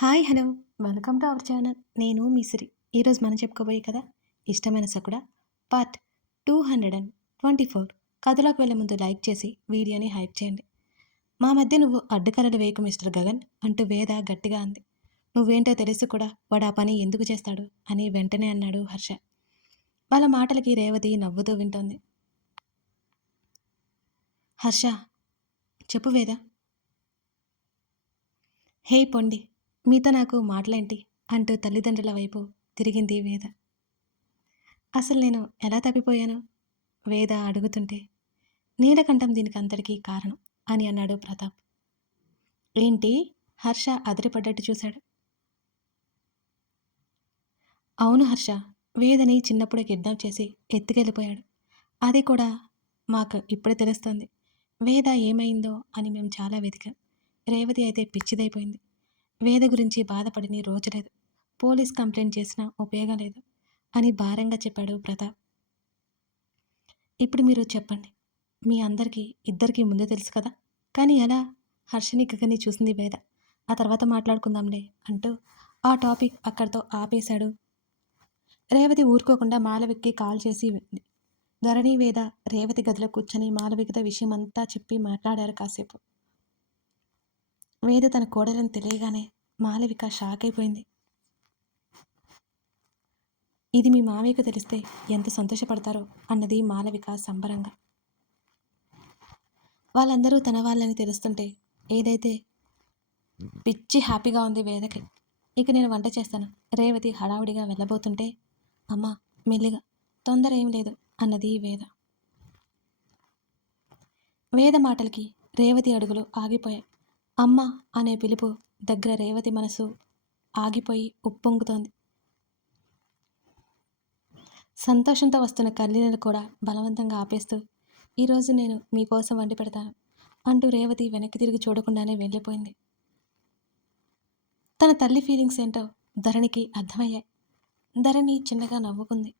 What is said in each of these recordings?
Hi hello welcome to our channel. నేను మీ సిరి. ఈరోజు మనం చెప్పుకోబోయే కదా ఇష్టమైన సకుడ పార్ట్ 224. కథలోకి వెళ్ళే ముందు లైక్ చేసి వీడియోని హైప్ చేయండి. మా మధ్య నువ్వు అడ్డుకలలు వేయకు మిస్టర్ గగన్ అంటూ వేద గట్టిగా అంది. నువ్వేంటో తెలుసు కూడా వాడు ఆ పని ఎందుకు చేస్తాడు అని వెంటనే అన్నాడు హర్ష. వాళ్ళ మాటలకి రేవతి నవ్వుతూ వింటోంది. హర్ష చెప్పు వేద. హే పొండి, మీతో నాకు మాటలేంటి అంటూ తల్లిదండ్రుల వైపు తిరిగింది వేద. అసలు నేను ఎలా తప్పిపోయాను వేద అడుగుతుంటే, నీలకంఠం దీనికి అంతటికీ కారణం అని అన్నాడు ప్రతాప్. ఏంటి? హర్ష అదిరిపడ్డట్టు చూశాడు. అవును హర్ష, వేదని చిన్నప్పుడే కిడ్నాప్ చేసి ఎత్తుకెళ్ళిపోయాడు. అది కూడా మాకు ఇప్పుడే తెలుస్తుంది. వేద ఏమైందో అని మేము చాలా వెతికాం. రేవతి అయితే పిచ్చిదైపోయింది. వేద గురించి బాధపడిని రోజు లేదు. పోలీస్ కంప్లైంట్ చేసినా ఉపయోగం లేదు అని భారంగా చెప్పాడు ప్రతాప్. ఇప్పుడు మీరు చెప్పండి. మీ అందరికీ ఇద్దరికీ ముందే తెలుసు కదా, కానీ ఎలా? హర్షని గగని చూసింది వేద. ఆ తర్వాత మాట్లాడుకుందాంలే అంటూ ఆ టాపిక్ అక్కడితో ఆపేశాడు. రేవతి ఊరుకోకుండా మాలవికి కాల్ చేసి ధరణి వేద రేవతి గదిలో కూర్చొని మాలవికతో విషయమంతా చెప్పి మాట్లాడారు కాసేపు. వేద తన కోడలని తెలియగానే మాలవిక షాక్ అయిపోయింది. ఇది మీ మామయ్యకు తెలిస్తే ఎంత సంతోషపడతారో అన్నది మాలవిక సంబరంగా. వాళ్ళందరూ తన వాళ్ళని తెలుస్తుంటే ఏదైతే పిచ్చి హ్యాపీగా ఉంది వేదకి. ఇక నేను వంట చేస్తాను. రేవతి హడావుడిగా వెళ్ళబోతుంటే, అమ్మా మెల్లిగా, తొందర ఏం లేదు అన్నది వేద. వేద మాటలకి రేవతి అడుగులు ఆగిపోయాయి. అమ్మ అనే పిలుపు దగ్గర రేవతి మనసు ఆగిపోయి ఉప్పొంగుతోంది. సంతోషంతో వస్తున్న కన్నీళ్ళను కూడా బలవంతంగా ఆపేస్తూ, ఈరోజు నేను మీకోసం వండి పెడతాను అంటూ రేవతి వెనక్కి తిరిగి చూడకుండానే వెళ్ళిపోయింది. తన తల్లి ఫీలింగ్స్ ఏంటో ధరణికి అర్థమయ్యాయి. ధరణి చిన్నగా నవ్వుకుంది.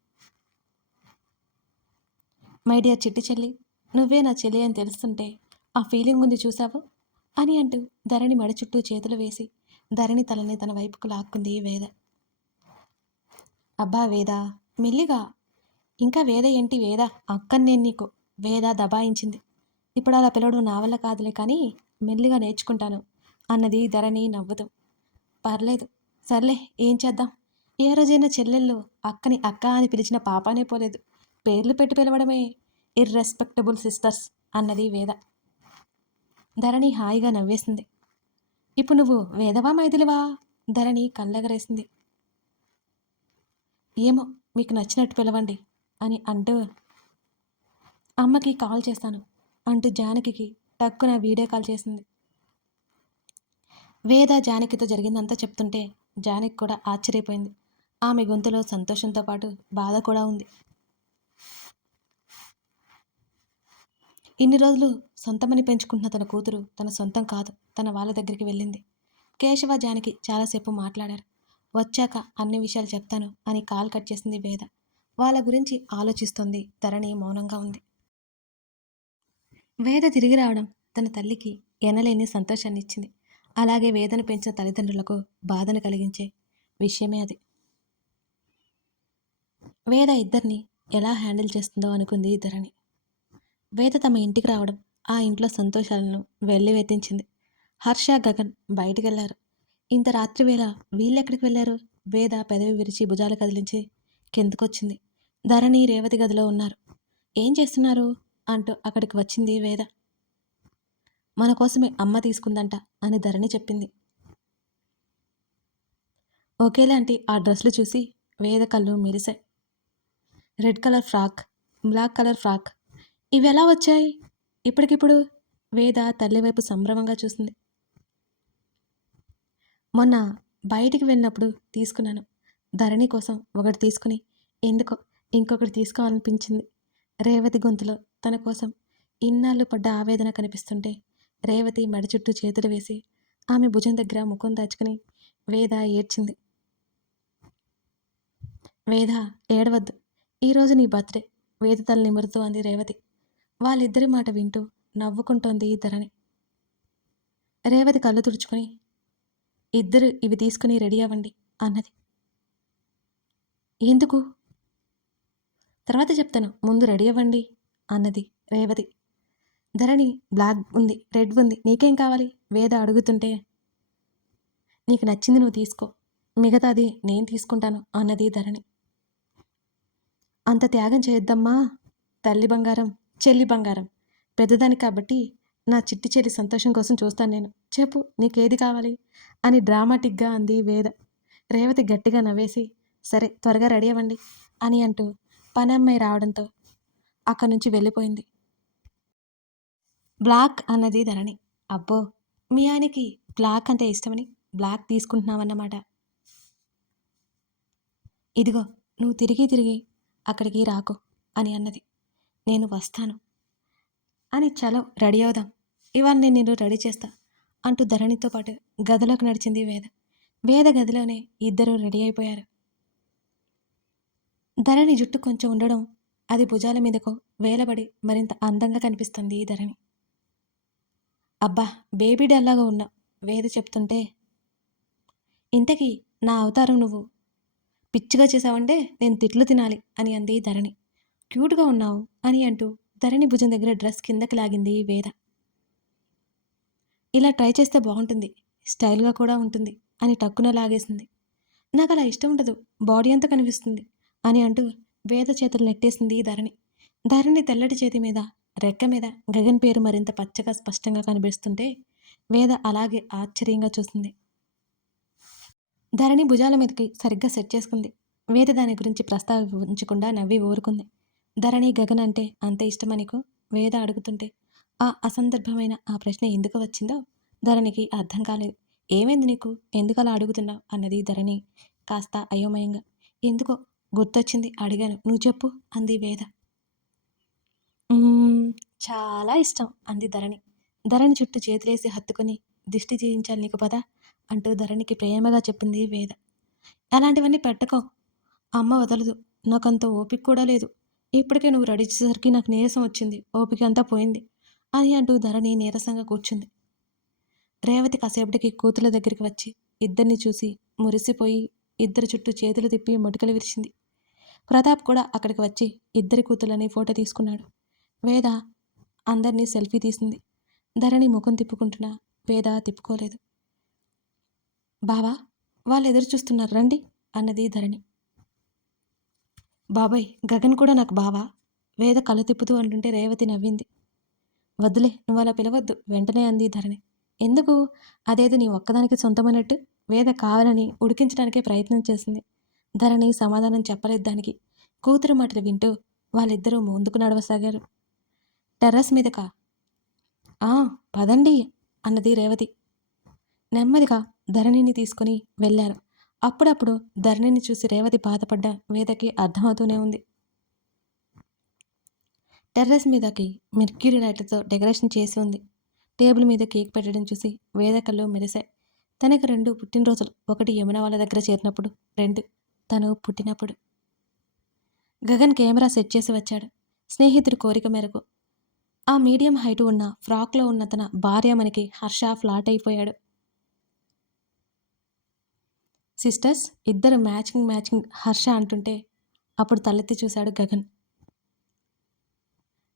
మై డియర్ చిట్టి చెల్లి, నువ్వే నా చెల్లి అని తెలుస్తుంటే ఆ ఫీలింగ్ ఉంది చూసావు అని అంటూ ధరణి మడి చుట్టూ చేతులు వేసి ధరణి తలని తన వైపుకు లాక్కుంది వేద. అబ్బా వేద, మెల్లిగా. ఇంకా వేద ఏంటి వేద, అక్కని నేను నీకు వేద దబాయించింది. ఇప్పుడు అలా పిలవడం నా వల్ల కాదులే, కానీ మెల్లిగా నేర్చుకుంటాను అన్నది ధరణి నవ్వుతూ. పర్లేదు, సర్లే, ఏం చేద్దాం. ఏ రోజైనా చెల్లెళ్ళు అక్కని అక్క అని పిలిచిన పాపానే పోలేదు. పేర్లు పెట్టి పిలవడమే ఇర్రెస్పెక్టబుల్ సిస్టర్స్ అన్నది వేద. ధరణి హాయిగా నవ్వేసింది. ఇప్పుడు నువ్వు వేదవా మైథిలివా? ధరణి కళ్ళెగరేసింది. ఏమో, మీకు నచ్చినట్టు పిలవండి అని అంటూ అమ్మకి కాల్ చేస్తాను అంటూ జానకికి టక్కున వీడియో కాల్ చేసింది. వేద జానకితో జరిగిందంతా చెప్తుంటే జానకి కూడా ఆశ్చర్యపోయింది. ఆమె గొంతులో సంతోషంతో పాటు బాధ కూడా ఉంది. ఇన్ని రోజులు సొంతమని పెంచుకుంటున్న తన కూతురు తన సొంతం కాదు, తన వాళ్ళ దగ్గరికి వెళ్ళింది. కేశవ జానకి చాలాసేపు మాట్లాడారు. వచ్చాక అన్ని విషయాలు చెప్తాను అని కాల్ కట్ చేసింది వేద. వాళ్ళ గురించి ఆలోచిస్తోంది. ధరణి మౌనంగా ఉంది. వేద తిరిగి రావడం తన తల్లికి ఎనలేని సంతోషాన్ని ఇచ్చింది. అలాగే వేదను పెంచిన తల్లిదండ్రులకు బాధను కలిగించే విషయమే అది. వేద ఇద్దరిని ఎలా హ్యాండిల్ చేస్తుందో అనుకుంది ధరణి. వేద తమ ఇంటికి రావడం ఆ ఇంట్లో సంతోషాలను వెల్లివెత్తించింది. హర్ష గగన్ బయటికెళ్లారు. ఇంత రాత్రి వేళ వీళ్ళెక్కడికి వెళ్ళారు? వేద పెదవి విరిచి భుజాలు కదిలించి కిందకొచ్చింది. ధరణి రేవతి గదిలో ఉన్నారు. ఏం చేస్తున్నారు అంటూ అక్కడికి వచ్చింది వేద. మన కోసమే అమ్మ తీసుకుందంట అని ధరణి చెప్పింది. ఒకేలాంటి ఆ డ్రెస్లు చూసి వేద కళ్ళు మెరిశాయి. Red colour frock, black colour frock, ఇవి ఎలా వచ్చాయి ఇప్పటికిప్పుడు? వేద తల్లి వైపు సంభ్రమంగా చూసింది. మొన్న బయటికి వెళ్ళినప్పుడు తీసుకున్నాను. ధరణి కోసం ఒకటి తీసుకుని ఎందుకో ఇంకొకటి తీసుకోవాలనిపించింది. రేవతి గొంతులో తన కోసం ఇన్నాళ్ళు పడ్డ ఆవేదన కనిపిస్తుంటే రేవతి మెడ చుట్టూ చేతులు వేసి ఆమె భుజం దగ్గర ముఖం దాచుకుని వేద ఏడ్చింది. వేద, ఏడవద్దు, ఈరోజు నీ బర్త్డే. వేద తల నిమురుతూ అంది రేవతి. వాళ్ళిద్దరి మాట వింటూ నవ్వుకుంటోంది ధరణి. రేవతి కళ్ళు తుడుచుకుని, ఇద్దరు ఇవి తీసుకుని రెడీ అవ్వండి అన్నది. ఎందుకు? తర్వాత చెప్తాను, ముందు రెడీ అవ్వండి అన్నది రేవతి. ధరణి బ్లాక్ ఉంది, రెడ్ ఉంది, నీకేం కావాలి? వేద అడుగుతుంటే, నీకు నచ్చింది నువ్వు తీసుకో, మిగతాది నేను తీసుకుంటాను అన్నది ధరణి. అంత త్యాగం చేయొద్దమ్మా, తల్లి బంగారం, చెల్లి బంగారం, పెద్దదాని కాబట్టి నా చిట్టి చెల్లి సంతోషం కోసం చూస్తాను నేను. చెప్పు నీకేది కావాలి అని డ్రామాటిక్గా అంది వేద. రేవతి గట్టిగా నవ్వేసి, సరే త్వరగా రెడీ అవ్వండి అని అంటూ పనమ్మాయి రావడంతో అక్కడి నుంచి వెళ్ళిపోయింది. బ్లాక్ అన్నది ధరణి. అబ్బో, మీ ఆయనకి బ్లాక్ అంటే ఇష్టమని బ్లాక్ తీసుకుంటున్నావన్నమాట. ఇదిగో, నువ్వు తిరిగి తిరిగి అక్కడికి రాకు అని అన్నది. నేను వస్తాను అని, చలో రెడీ అవుదాం, ఇవాళ నేను నిన్ను రెడీ చేస్తా అంటూ ధరణితో పాటు గదిలోకి నడిచింది వేద. వేద గదిలోనే ఇద్దరు రెడీ అయిపోయారు. ధరణి జుట్టు కొంచెం ఉండడం, అది భుజాల మీదకు వేలబడి మరింత అందంగా కనిపిస్తుంది ధరణి. అబ్బా, బేబీ డల్లాగా ఉన్నా వేద చెప్తుంటే. ఇంతకీ నా అవతారం నువ్వు పిచ్చిగా చేసావంటే నేను తిట్లు తినాలి అని అంది ధరణి. క్యూట్గా ఉన్నావు అని అంటూ ధరణి భుజం దగ్గర డ్రెస్ కిందకి లాగింది వేద. ఇలా ట్రై చేస్తే బాగుంటుంది, స్టైల్గా కూడా ఉంటుంది అని టక్కున లాగేసింది. నాకు అలా ఇష్టం ఉండదు, బాడీ అంతా కనిపిస్తుంది అని అంటూ వేద చేతులు నెట్టేసింది ధరణి. ధరణి తెల్లటి చేతి మీద రెక్క మీద గగన్ పేరు మరింత పచ్చగా స్పష్టంగా కనిపిస్తుంటే వేద అలాగే ఆశ్చర్యంగా చూసింది. ధరణి భుజాల మీదకి సరిగ్గా సెట్ చేసుకుంది. వేద దాని గురించి ప్రస్తావించకుండా నవ్వి ఊరుకుంది. ధరణి గగన్ అంటే అంత ఇష్టమా నీకు? వేద అడుగుతుంటే ఆ అసందర్భమైన ఆ ప్రశ్న ఎందుకు వచ్చిందో ధరణికి అర్థం కాలేదు. ఏమైంది నీకు, ఎందుకు అలా అడుగుతున్నావు అన్నది ధరణి కాస్త అయోమయంగా. ఎందుకో గుర్తొచ్చింది అడిగాను, నువ్వు చెప్పు అంది వేద. చాలా ఇష్టం అంది ధరణి. ధరణి చుట్టూ చేతులేసి హత్తుకొని, దిష్టి తీయించాలి నీకు పద అంటూ ధరణికి ప్రేమగా చెప్పింది వేద. అలాంటివన్నీ పెట్టకో, అమ్మ వదలదు, నాకంత ఓపిక కూడా లేదు, ఇప్పటికే నువ్వు రెడీ చేసేసరికి నాకు నీరసం వచ్చింది, ఓపిక అంతా పోయింది అని అంటూ ధరణి నీరసంగా కూర్చుంది. రేవతి కాసేపటికి కూతుల దగ్గరికి వచ్చి ఇద్దరిని చూసి మురిసిపోయి ఇద్దరి చుట్టూ చేతులు తిప్పి మొటికలు విరిచింది. ప్రతాప్ కూడా అక్కడికి వచ్చి ఇద్దరి కూతులని ఫోటో తీసుకున్నాడు. వేద అందరినీ సెల్ఫీ తీసింది. ధరణి ముఖం తిప్పుకుంటున్నా వేద తిప్పుకోలేదు. బావా, వాళ్ళు ఎదురు చూస్తున్నారు రండి అన్నది ధరణి. బాబాయ్, గగన్ కూడా నాకు బావా, వేద కళ్ళు తిప్పుతూ అంటుంటే రేవతి నవ్వింది. వద్దులే, నువ్వు అలా పిలవద్దు వెంటనే అంది ధరణి. ఎందుకు? అదేదో నీ ఒక్కదానికి సొంతమైనట్టు. వేద కావాలని ఉడికించడానికే ప్రయత్నం చేసింది. ధరణి సమాధానం చెప్పలేదు దానికి. కూతురు మాటలు వింటూ వాళ్ళిద్దరూ ముందుకు నడవసాగారు. టెర్రస్ మీదకా? పదండి అన్నది రేవతి. నెమ్మదిగా ధరణిని తీసుకుని వెళ్ళారు. అప్పుడప్పుడు ధరణిని చూసి రేవతి బాధపడ్డ వేదకి అర్థమవుతూనే ఉంది. టెర్రస్ మీదకి మెర్క్యూరీ లైట్లతో డెకరేషన్ చేసి ఉంది. టేబుల్ మీద కేక్ పెట్టడం చూసి వేద కళ్ళు మెరిశాయి. తనకు 2 పుట్టినరోజులు, ఒకటి యమున వాళ్ళ దగ్గర చేరినప్పుడు, 2 తను పుట్టినప్పుడు. గగన్ కెమెరా సెట్ చేసి వచ్చాడు. స్నేహితుడి కోరిక మేరకు ఆ మీడియం హైటు ఉన్న ఫ్రాక్లో ఉన్న తన భార్యమణికి హర్ష ఫ్లాట్ అయిపోయాడు. సిస్టర్స్ ఇద్దరు మ్యాచింగ్ హర్ష అంటుంటే అప్పుడు తలెత్తి చూశాడు గగన్.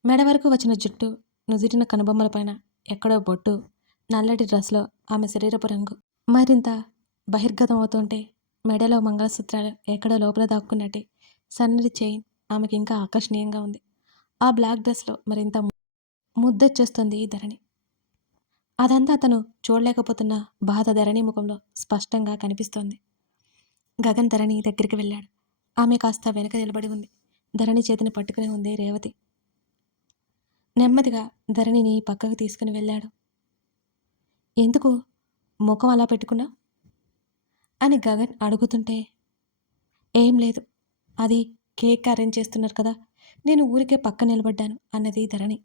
మెడ వరకు వచ్చిన జుట్టు, నుదిటిన కనుబొమ్మలపైన ఎక్కడో బొట్టు, నల్లటి డ్రెస్లో ఆమె శరీరపు రంగు మరింత బహిర్గతమవుతుంటే మెడలో మంగళసూత్రాలు ఎక్కడో లోపల దాక్కున్నట్టే సన్నటి చైన్ ఆమెకి ఇంకా ఆకర్షణీయంగా ఉంది. ఆ బ్లాక్ డ్రెస్లో మరింత ముద్దొచ్చేస్తుంది ధరణి. అదంతా అతను చూడలేకపోతున్న బాధ ధరణి ముఖంలో స్పష్టంగా కనిపిస్తోంది. గగన్ ధరణి దగ్గరికి వెళ్ళాడు. ఆమె కాస్త వెనక నిలబడి ఉంది. ధరణి చేతిని పట్టుకుని ఉంది రేవతి. నెమ్మదిగా ధరణిని పక్కకు తీసుకుని వెళ్ళాడు. ఎందుకు ముఖం అలా పెట్టుకున్నా అని గగన్ అడుగుతుంటే, ఏం లేదు, అది కేక్ అరేంజ్ చేస్తున్నారు కదా, నేను ఊరికే పక్క నిలబడ్డాను అన్నది ధరణి.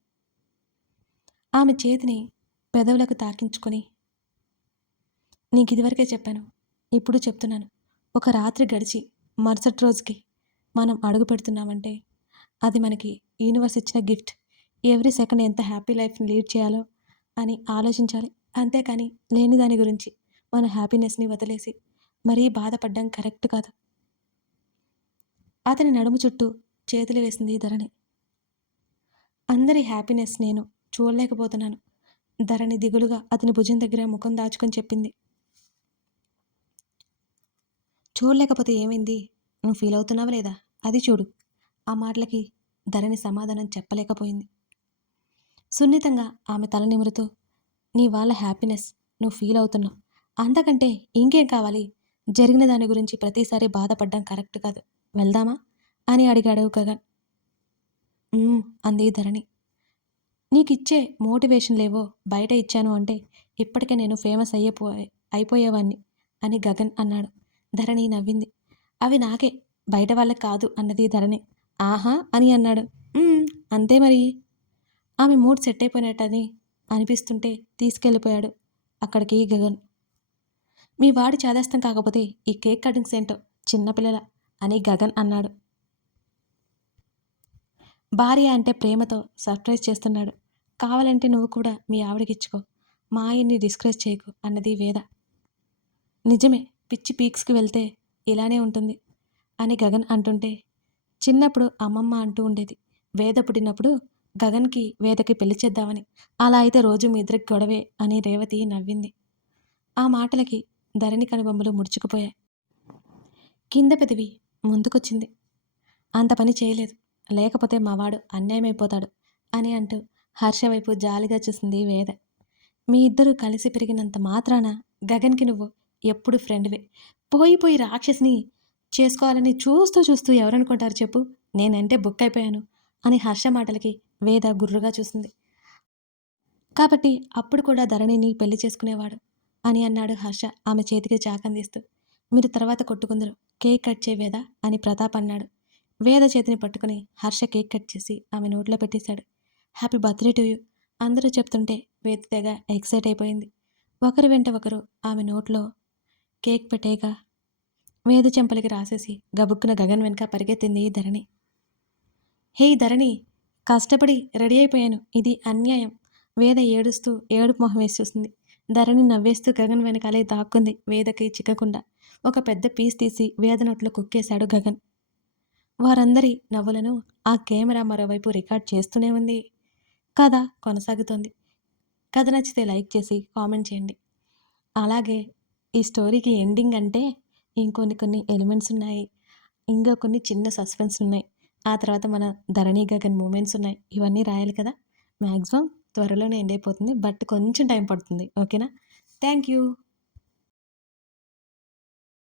ఆమె చేతిని పెదవులకు తాకించుకొని, నీకు ఇదివరకే చెప్పాను, ఇప్పుడు చెప్తున్నాను, ఒక రాత్రి గడిచి మరుసటి రోజుకి మనం అడుగు పెడుతున్నామంటే అది మనకి యూనివర్స్ ఇచ్చిన గిఫ్ట్. ఎవ్రీ సెకండ్ ఎంత హ్యాపీ లైఫ్ని లీడ్ చేయాలో అని ఆలోచించాలి, అంతేకాని లేని దాని గురించి మన హ్యాపీనెస్ని వదిలేసి మరీ బాధపడ్డం కరెక్ట్ కాదు. అతని నడుము చుట్టూ చేతులు వేసింది ధరణి. అందరి హ్యాపీనెస్ నేను చూడలేకపోతున్నాను. ధరణి దిగులుగా అతని భుజం దగ్గర ముఖం దాచుకొని చెప్పింది. చూడలేకపోతే ఏమైంది? నువ్వు ఫీల్ అవుతున్నావా లేదా? అది చూడు. ఆ మాటలకి ధరణి సమాధానం చెప్పలేకపోయింది. సున్నితంగా ఆమె తల నిమురుతూ, నీ వాళ్ళ హ్యాపీనెస్ నువ్వు ఫీల్ అవుతున్నావు. అంతకంటే ఇంకేం కావాలి? జరిగిన దాని గురించి ప్రతిసారి బాధపడ్డం కరెక్ట్ కాదు. వెళ్దామా అని అడిగాడు గగన్. అంది ధరణి. నీకిచ్చే మోటివేషన్లేవో బయట ఇచ్చాను అంటే ఇప్పటికే నేను ఫేమస్ అయిపోయేవాణ్ణి అని గగన్ అన్నాడు. ధరణి నవ్వింది. అవి నాకే, బయట వాళ్ళకి కాదు అన్నది ధరణి. ఆహా అని అన్నాడు. అంతే మరి. ఆమె మూడ్ సెట్ అయిపోయినట్టని అనిపిస్తుంటే తీసుకెళ్ళిపోయాడు అక్కడికి గగన్. మీ వాడి చేదేస్తాం కాకపోతే ఈ కేక్ కటింగ్స్ ఏంటో చిన్నపిల్లల అని గగన్ అన్నాడు. భార్య అంటే ప్రేమతో సర్ప్రైజ్ చేస్తున్నాడు. కావాలంటే నువ్వు కూడా మీ ఆవిడకిచ్చుకో, మా ఆయన్ని డిస్కరేజ్ చేయకు అన్నది వేద. నిజమే, పిచ్చి పీక్స్కి వెళ్తే ఇలానే ఉంటుంది అని గగన్ అంటుంటే, చిన్నప్పుడు అమ్మమ్మ అంటూ ఉండేది, వేద పుట్టినప్పుడు గగన్కి వేదకి పెళ్లి చేద్దామని. అలా అయితే రోజు మీ ఇద్దరికి గొడవే అని రేవతి నవ్వింది. ఆ మాటలకి ధరణి కనుబొమ్మలు ముడుచుకుపోయాయి. కింద పెదవి ముందుకొచ్చింది. అంత పని చేయలేదు, లేకపోతే మావాడు అన్యాయమైపోతాడు అని అంటూ హర్ష వైపు జాలిగా చూసింది వేద. మీ ఇద్దరూ కలిసి పెరిగినంత మాత్రాన గగన్కి నువ్వు ఎప్పుడు ఫ్రెండ్వే. పోయి రాక్షసిని చేసుకోవాలని చూస్తూ చూస్తూ ఎవరనుకుంటారు చెప్పు? నేనంటే బుక్ అయిపోయాను అని హర్ష మాటలకి వేద గుర్రుగా చూసింది. కాబట్టి అప్పుడు కూడా ధరణిని పెళ్లి చేసుకునేవాడు అని అన్నాడు హర్ష ఆమె చేతికి చాకందిస్తూ. మీరు తర్వాత కొట్టుకుందరు, కేక్ కట్ చేయ వేద అని ప్రతాప్ అన్నాడు. వేద చేతిని పట్టుకుని హర్ష కేక్ కట్ చేసి ఆమె నోట్లో పెట్టేశాడు. హ్యాపీ బర్త్డే టు యూ అందరూ చెప్తుంటే వేద తెగ ఎక్సైట్ అయిపోయింది. ఒకరి వెంట ఒకరు ఆమె నోట్లో కేక్ పెట్టేగా వేద చెంపలకి రాసేసి గబుక్కున గగన్ వెనక పరిగెత్తింది ధరణి. హే ధరణి, కష్టపడి రెడీ అయిపోయాను, ఇది అన్యాయం. వేద ఏడుస్తూ ఏడుపు మొహం వేసి చూసింది. ధరణి నవ్వేస్తూ గగన్ వెనకాలే దాక్కుంది వేదకి చిక్కకుండా. ఒక పెద్ద పీస్ తీసి వేద నోట్లో కుక్కేశాడు గగన్. వారందరి నవ్వులను ఆ కెమెరా మరోవైపు రికార్డ్ చేస్తూనే ఉంది. కథ కొనసాగుతోంది. కథ నచ్చితే లైక్ చేసి కామెంట్ చేయండి. అలాగే ఈ స్టోరీకి ఎండింగ్ అంటే కొన్ని ఎలిమెంట్స్ ఉన్నాయి, ఇంకా కొన్ని చిన్న సస్పెన్స్ ఉన్నాయి, ఆ తర్వాత మన ధరణి గగన్ మూమెంట్స్ ఉన్నాయి. ఇవన్నీ రాయాలి కదా. మ్యాక్సిమం త్వరలోనే ఎండ్ అయిపోతుంది, బట్ కొంచెం టైం పడుతుంది. ఓకేనా? Thank you.